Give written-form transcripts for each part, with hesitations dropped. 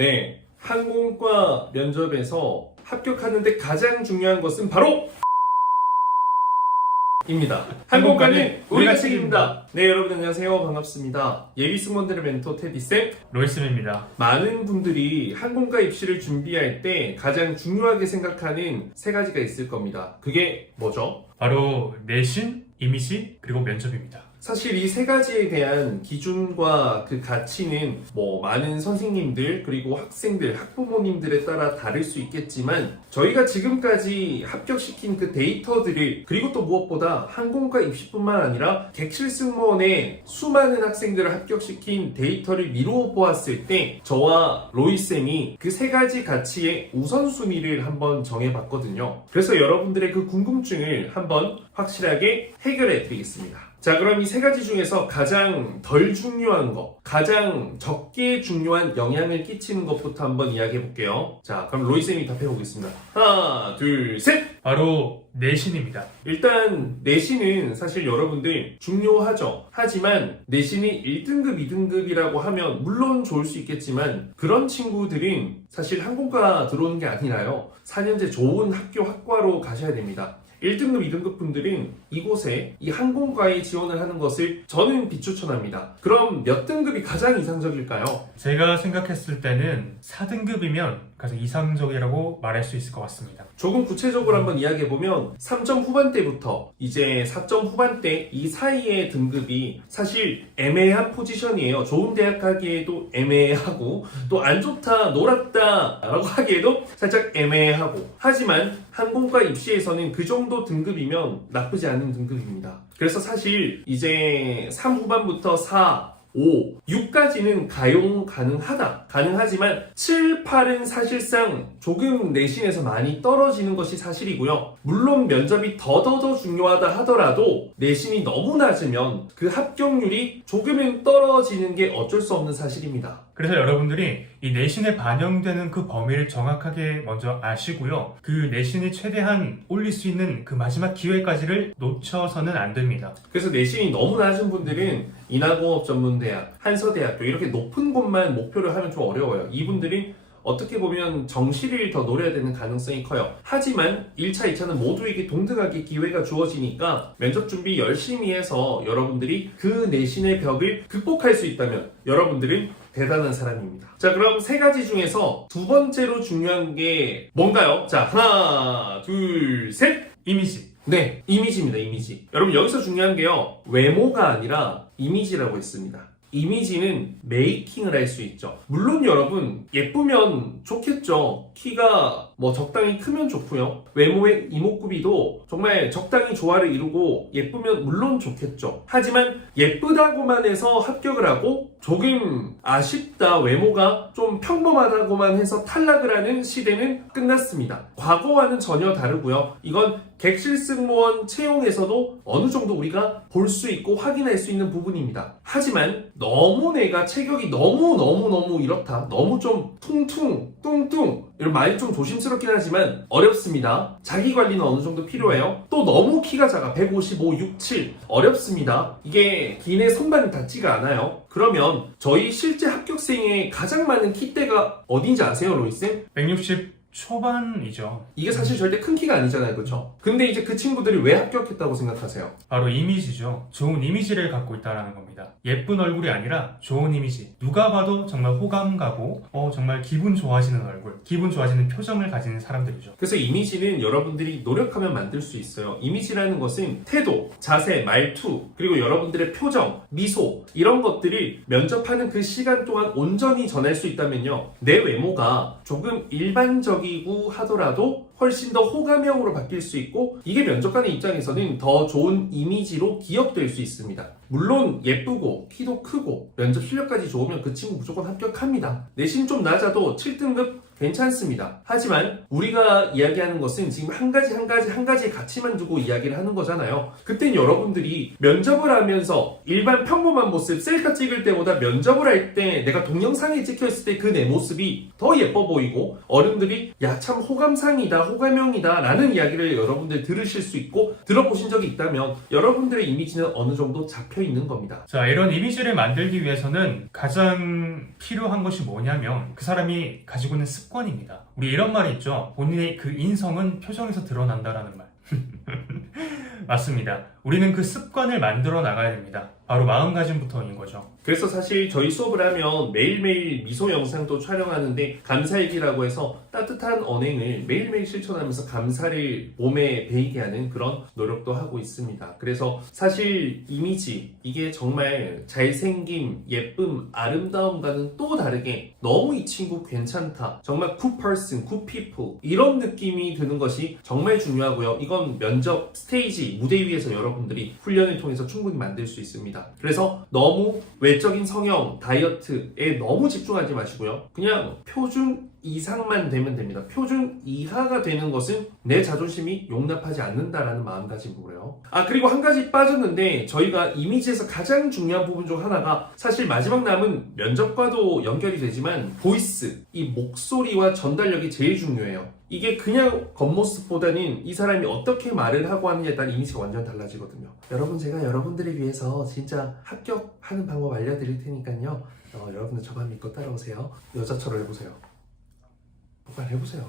네, 항공과 면접에서 합격하는데 가장 중요한 것은 바로 입니다. 항공과는 우리가 책임집니다. 네, 여러분 안녕하세요. 반갑습니다. 예비 승무원들의 멘토 테디쌤 로이스입니다. 많은 분들이 항공과 입시를 준비할 때 가장 중요하게 생각하는 세 가지가 있을 겁니다. 그게 뭐죠? 바로 내신, 이미지, 그리고 면접입니다. 사실 이 세 가지에 대한 기준과 그 가치는 많은 선생님들 그리고 학생들, 학부모님들에 따라 다를 수 있겠지만 저희가 지금까지 합격시킨 그 데이터들을 그리고 또 무엇보다 항공과 입시뿐만 아니라 객실 승무원의 수많은 학생들을 합격시킨 데이터를 미루어 보았을 때 저와 로이쌤이 그 세 가지 가치의 우선순위를 한번 정해봤거든요. 그래서 여러분들의 그 궁금증을 한번 확실하게 해결해 드리겠습니다. 자, 그럼 이 세 가지 중에서 가장 덜 중요한 거, 가장 적게 중요한 영향을 끼치는 것부터 한번 이야기해 볼게요. 자, 그럼 로이쌤이 답해 보겠습니다. 하나, 둘, 셋! 바로 내신입니다. 일단 내신은 사실 여러분들 중요하죠. 하지만 내신이 1등급, 2등급이라고 하면 물론 좋을 수 있겠지만 그런 친구들은 사실 항공과 들어오는 게 아니라요. 4년제 좋은 학교, 학과로 가셔야 됩니다. 1등급, 2등급 분들은 이곳에 이 항공과에 지원을 하는 것을 저는 비추천합니다. 그럼 몇 등급이 가장 이상적일까요? 제가 생각했을 때는 4등급이면 가장 이상적이라고 말할 수 있을 것 같습니다. 조금 구체적으로 한번 이야기해보면 3점 후반대부터 이제 4점 후반대 이 사이의 등급이 사실 애매한 포지션이에요. 좋은 대학 가기에도 애매하고 또 안 좋다, 놀았다 라고 하기에도 살짝 애매하고 하지만 항공과 입시에서는 그 정도 등급이면 나쁘지 않은 등급입니다. 그래서 사실 이제 3 후반부터 4, 5, 6까지는 가용 가능하지만 7, 8은 사실상 조금 내신에서 많이 떨어지는 것이 사실이고요. 물론 면접이 더더더 중요하다 하더라도 내신이 너무 낮으면 그 합격률이 조금은 떨어지는 게 어쩔 수 없는 사실입니다. 그래서 여러분들이 이 내신에 반영되는 그 범위를 정확하게 먼저 아시고요. 그 내신이 최대한 올릴 수 있는 그 마지막 기회까지를 놓쳐서는 안 됩니다. 그래서 내신이 너무 낮은 분들은 인하공업전문대학, 한서대학교 이렇게 높은 곳만 목표를 하면 좀 어려워요. 이분들은 어떻게 보면 정시를 더 노려야 되는 가능성이 커요. 하지만 1차, 2차는 모두에게 동등하게 기회가 주어지니까 면접 준비 열심히 해서 여러분들이 그 내신의 벽을 극복할 수 있다면 여러분들은 대단한 사람입니다. 자, 그럼 세 가지 중에서 두 번째로 중요한 게 뭔가요? 자, 하나, 둘, 셋! 이미지. 네, 이미지입니다. 이미지. 여러분 여기서 중요한 게요. 외모가 아니라 이미지라고 했습니다. 이미지는 메이킹을 할 수 있죠. 물론 여러분 예쁘면 좋겠죠. 키가 적당히 크면 좋고요. 외모의 이목구비도 정말 적당히 조화를 이루고 예쁘면 물론 좋겠죠. 하지만 예쁘다고만 해서 합격을 하고 조금 아쉽다, 외모가 좀 평범하다고만 해서 탈락을 하는 시대는 끝났습니다. 과거와는 전혀 다르고요. 이건 객실 승무원 채용에서도 어느 정도 우리가 볼 수 있고 확인할 수 있는 부분입니다. 하지만 너무 내가 체격이 너무 이렇다, 너무 좀 퉁퉁 뚱뚱 이런 말이 좀 조심스럽긴 하지만 어렵습니다. 자기 관리는 어느 정도 필요해요. 또 너무 키가 작아 155, 67 어렵습니다. 이게 기내 선반이 닿지가 않아요. 그러면 저희 실제 합격생의 가장 많은 키대가 어딘지 아세요, 로이쌤? 160 초반이죠. 이게 사실 절대 큰 키가 아니잖아요, 그렇죠? 근데 이제 그 친구들이 왜 합격했다고 생각하세요? 바로 이미지죠. 좋은 이미지를 갖고 있다는 겁니다. 예쁜 얼굴이 아니라 좋은 이미지. 누가 봐도 정말 호감 가고 정말 기분 좋아지는 얼굴, 기분 좋아지는 표정을 가진 사람들이죠. 그래서 이미지는 여러분들이 노력하면 만들 수 있어요. 이미지라는 것은 태도, 자세, 말투, 그리고 여러분들의 표정, 미소 이런 것들을 면접하는 그 시간 동안 온전히 전할 수 있다면요. 내 외모가 조금 일반적이고 하더라도 훨씬 더 호감형으로 바뀔 수 있고 이게 면접관의 입장에서는 더 좋은 이미지로 기억될 수 있습니다. 물론 예쁘고 키도 크고 면접 실력까지 좋으면 그 친구 무조건 합격합니다. 내신 좀 낮아도 7등급 괜찮습니다. 하지만 우리가 이야기하는 것은 지금 한 가지의 가치만 두고 이야기를 하는 거잖아요. 그땐 여러분들이 면접을 하면서 일반 평범한 모습 셀카 찍을 때보다 면접을 할 때 내가 동영상에 찍혔을 때 그 내 모습이 더 예뻐 보이고 어른들이 야 참 호감상이다 호감형이다 라는 이야기를 여러분들 들으실 수 있고 들어보신 적이 있다면 여러분들의 이미지는 어느 정도 잡혀 있는 겁니다. 자, 이런 이미지를 만들기 위해서는 가장 필요한 것이 뭐냐면 그 사람이 가지고 있는 습관입니다. 우리 이런 말이 있죠. 본인의 그 인성은 표정에서 드러난다라는 말. 맞습니다. 우리는 그 습관을 만들어 나가야 됩니다. 바로 마음가짐부터인 거죠. 그래서 사실 저희 수업을 하면 매일매일 미소 영상도 촬영하는데 감사일기라고 해서 따뜻한 언행을 매일매일 실천하면서 감사를 몸에 배이게 하는 그런 노력도 하고 있습니다. 그래서 사실 이미지, 이게 정말 잘생김, 예쁨, 아름다움과는 또 다르게 너무 이 친구 괜찮다, 정말 good person, good people 이런 느낌이 드는 것이 정말 중요하고요. 이건 면접 스테이지, 무대 위에서 여러분들이 훈련을 통해서 충분히 만들 수 있습니다. 그래서 너무 외적인 성형, 다이어트에 너무 집중하지 마시고요. 그냥 표준 이상만 되면 됩니다. 표준 이하가 되는 것은 내 자존심이 용납하지 않는다라는 마음가짐으로요. 그리고 한 가지 빠졌는데 저희가 이미지에서 가장 중요한 부분 중 하나가 사실 마지막 남은 면접과도 연결이 되지만 보이스, 이 목소리와 전달력이 제일 중요해요. 이게 그냥 겉모습보다는 이 사람이 어떻게 말을 하고 하느냐에 따라 이미지가 완전 달라지거든요. 여러분, 제가 여러분들을 위해서 진짜 합격하는 방법 알려드릴 테니까요. 여러분들 저만 믿고 따라오세요. 여자처럼 해보세요. 빨리 해보세요.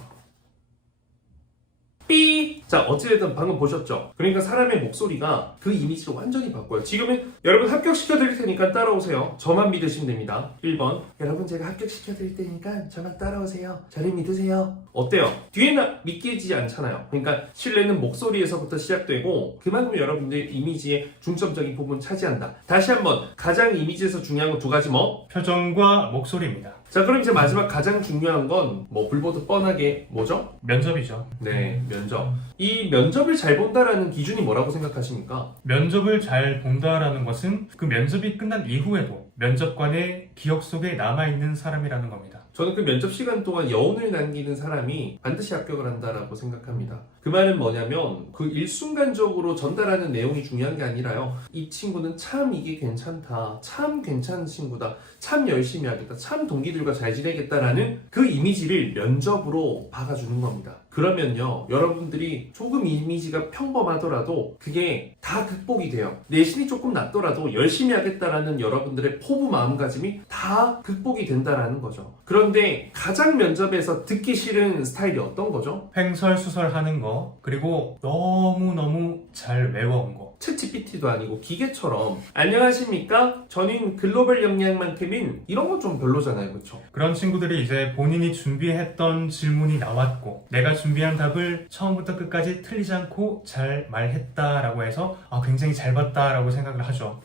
삐! 자, 어찌됐든 방금 보셨죠? 그러니까 사람의 목소리가 그 이미지를 완전히 바꿔요. 지금은 여러분 합격시켜드릴 테니까 따라오세요. 저만 믿으시면 됩니다. 1번, 여러분 제가 합격시켜드릴 테니까 저만 따라오세요. 저를 믿으세요. 어때요? 뒤에는 믿기지 않잖아요. 그러니까 신뢰는 목소리에서부터 시작되고 그만큼 여러분들 이미지의 중점적인 부분 차지한다. 다시 한번, 가장 이미지에서 중요한 건 두 가지 뭐? 표정과 목소리입니다. 자, 그럼 이제 마지막 가장 중요한 건 뭐 불보듯 뻔하게 뭐죠? 면접이죠. 네, 면접. 이 면접을 잘 본다라는 기준이 뭐라고 생각하십니까? 면접을 잘 본다라는 것은 그 면접이 끝난 이후에도 면접관의 기억 속에 남아있는 사람이라는 겁니다. 저는 그 면접 시간 동안 여운을 남기는 사람이 반드시 합격을 한다라고 생각합니다. 그 말은 뭐냐면 그 일순간적으로 전달하는 내용이 중요한 게 아니라요. 이 친구는 참 이게 괜찮다, 참 괜찮은 친구다, 참 열심히 하겠다, 참 동기들과 잘 지내겠다라는 그 이미지를 면접으로 박아주는 겁니다. 그러면요, 여러분들이 조금 이미지가 평범하더라도 그게 다 극복이 돼요. 내신이 조금 낮더라도 열심히 하겠다라는 여러분들의 포부 마음가짐이 다 극복이 된다라는 거죠. 그런데 가장 면접에서 듣기 싫은 스타일이 어떤 거죠? 횡설수설하는 거, 그리고 너무너무 잘 외워온 거. 챗GPT도 아니고 기계처럼 안녕하십니까? 저는 글로벌 역량만큼은 이런 건 좀 별로잖아요. 그렇죠? 그런 친구들이 이제 본인이 준비했던 질문이 나왔고 내가 준비한 답을 처음부터 끝까지 틀리지 않고 잘 말했다라고 해서 굉장히 잘 봤다라고 생각을 하죠.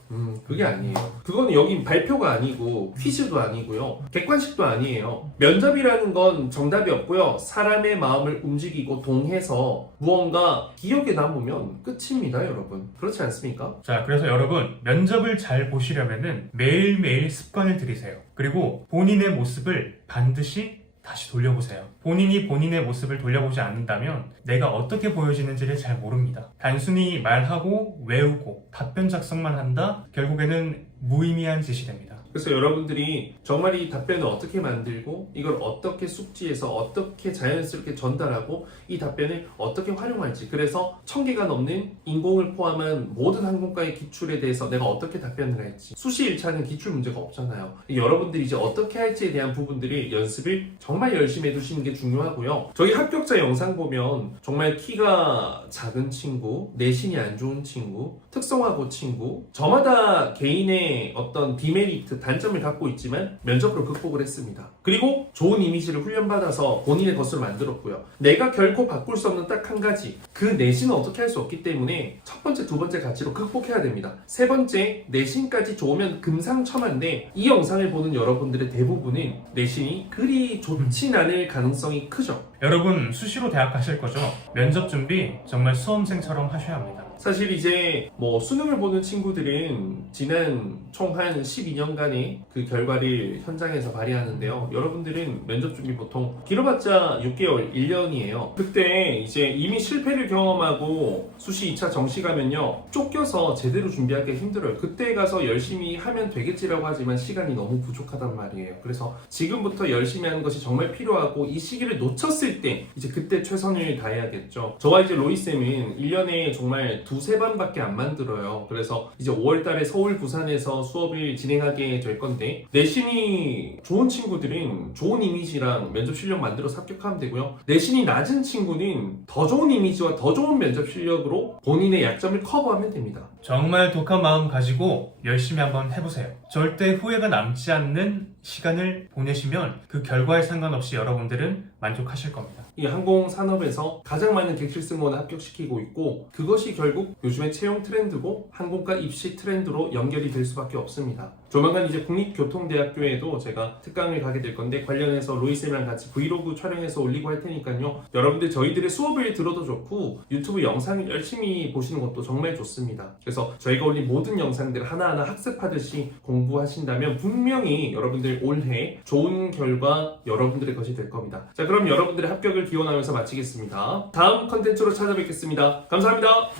그게 아니에요. 그건 여기 발표가 아니고 퀴즈도 아니고요. 객관식도 아니에요. 면접이라는 건 정답이 없고요. 사람의 마음을 움직이고 동해서 무언가 기억에 남으면 끝입니다, 여러분. 그렇지 않습니까? 자, 그래서 여러분, 면접을 잘 보시려면은 매일매일 습관을 들이세요. 그리고 본인의 모습을 반드시 다시 돌려보세요. 본인이 본인의 모습을 돌려보지 않는다면 내가 어떻게 보여지는지를 잘 모릅니다. 단순히 말하고 외우고 답변 작성만 한다? 결국에는 무의미한 짓이 됩니다. 그래서 여러분들이 정말 이 답변을 어떻게 만들고 이걸 어떻게 숙지해서 어떻게 자연스럽게 전달하고 이 답변을 어떻게 활용할지, 그래서 1000개가 넘는 인공을 포함한 모든 항공과의 기출에 대해서 내가 어떻게 답변을 할지, 수시 1차는 기출 문제가 없잖아요. 여러분들이 이제 어떻게 할지에 대한 부분들이 연습을 정말 열심히 해두시는 게 중요하고요. 저희 합격자 영상 보면 정말 키가 작은 친구, 내신이 안 좋은 친구, 특성화고 친구, 저마다 개인의 어떤 디메리트, 단점을 갖고 있지만 면접으로 극복을 했습니다. 그리고 좋은 이미지를 훈련받아서 본인의 것으로 만들었고요. 내가 결코 바꿀 수 없는 딱 한 가지, 그 내신은 어떻게 할 수 없기 때문에 첫 번째, 두 번째 가치로 극복해야 됩니다. 세 번째, 내신까지 좋으면 금상첨화인데 이 영상을 보는 여러분들의 대부분은 내신이 그리 좋진 않을 가능성이 크죠. 여러분, 수시로 대학 가실 거죠? 면접 준비 정말 수험생처럼 하셔야 합니다. 사실 이제 뭐 수능을 보는 친구들은 지난 총 한 12년간의 그 결과를 현장에서 발휘하는데요. 여러분들은 면접 준비 보통 길어봤자 6개월, 1년이에요. 그때 이제 이미 실패를 경험하고 수시 2차 정시 가면요. 쫓겨서 제대로 준비하기 힘들어요. 그때 가서 열심히 하면 되겠지라고 하지만 시간이 너무 부족하단 말이에요. 그래서 지금부터 열심히 하는 것이 정말 필요하고 이 시기를 놓쳤을 때 이제 그때 최선을 다해야겠죠. 저와 이제 로이쌤은 1년에 정말 두세 번밖에 안 만들어요. 그래서 이제 5월 달에 서울, 부산에서 수업을 진행하게 될 건데 내신이 좋은 친구들은 좋은 이미지랑 면접 실력 만들어서 합격하면 되고요. 내신이 낮은 친구는 더 좋은 이미지와 더 좋은 면접 실력으로 본인의 약점을 커버하면 됩니다. 정말 독한 마음 가지고 열심히 한번 해보세요. 절대 후회가 남지 않는 시간을 보내시면 그 결과에 상관없이 여러분들은 만족하실 겁니다. 이 항공산업에서 가장 많은 객실 승무원을 합격시키고 있고 그것이 결국 요즘의 채용 트렌드고 항공과 입시 트렌드로 연결이 될 수밖에 없습니다. 조만간 이제 국립교통대학교에도 제가 특강을 가게 될 건데 관련해서 로이쌤이랑 같이 브이로그 촬영해서 올리고 할 테니까요. 여러분들 저희들의 수업을 들어도 좋고 유튜브 영상을 열심히 보시는 것도 정말 좋습니다. 그래서 저희가 올린 모든 영상들 하나하나 학습하듯이 공부하신다면 분명히 여러분들 올해 좋은 결과 여러분들의 것이 될 겁니다. 자, 그럼 여러분들의 합격을 기원하면서 마치겠습니다. 다음 컨텐츠로 찾아뵙겠습니다. 감사합니다.